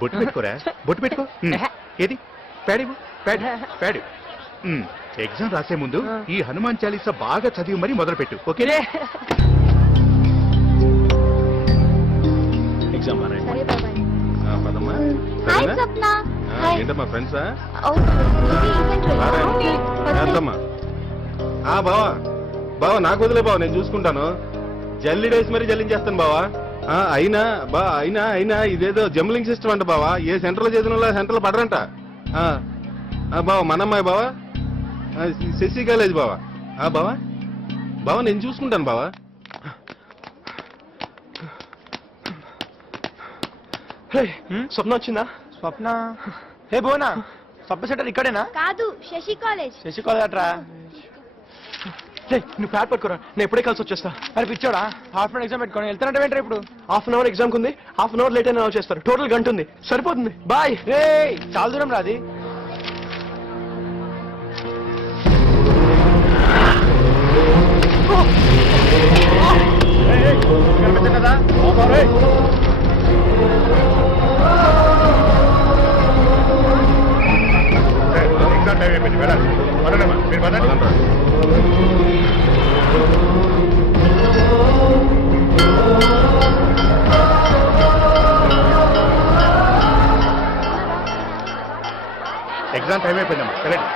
బొట్టు పెట్టుకోరా, బొట్టు పెట్టుకో. ఏది ప్యాడ్ ఇవ్వు, ప్యాడ్ ప్యాడ్. ఎగ్జామ్ రాసే ముందు ఈ హనుమాన్ చాలీసా బాగా చదివి మరీ మొదలుపెట్టు, ఓకేనే? ఎగ్జామ్ సరే బాబాయ్. పదమ్మా. హాయ్ స్వప్న. హాయ్. ఏంటమ్మా ఫ్రెండ్సా? ఇది ఈవెంట్ చేద్దామా? బావా బావా నాకు వదిలే బావ, నేను చూసుకుంటాను. జల్లి డేసి మరీ జల్లించేస్తాను బావా. అయినా అయినా అయినా ఇదేదో జంబ్లింగ్ సిస్టమ్ అంట బావా. ఏ సెంటర్లో చేసిన వాళ్ళు సెంటర్లో పడరంట. బావా మనమ్మాయి బావా, శశి కాలేజ్ బావా. బావా బావా నేను చూసుకుంటాను బావా. స్వప్న వచ్చిందా? స్వప్న హే బోనా, స్వప్న సెంటర్ ఇక్కడేనా? కాదు, శశి కాలేజ్. శశి కాలేజ్ అట్రా. నువ్వు ప్యాడ్ పట్టుకోరా, నేను ఎప్పుడే కలిసి వచ్చేస్తా. అరే పిచ్చోడా, హాఫ్ అన్ ఎగ్జామ్ పెట్టుకొని వెళ్తానంటే ఏంటో ఇప్పుడు? హాఫ్ అన్ అవర్ ఎగ్జామ్ ఉంది, హాఫ్ అన్ అవర్ లేట్ అయినా చేస్తారు. టోటల్ గంట ఉంది, సరిపోతుంది. బాయ్. రే చాలా దూరం రాది. కదా ఎగ్జామ్ టైం అయిపోయింది, వెళ్ళాలి. పదండమ్మా, మీరు పదండి. ఎగ్జామ్ టైం అయిపోయిందమ్మా, వెళ్ళండి.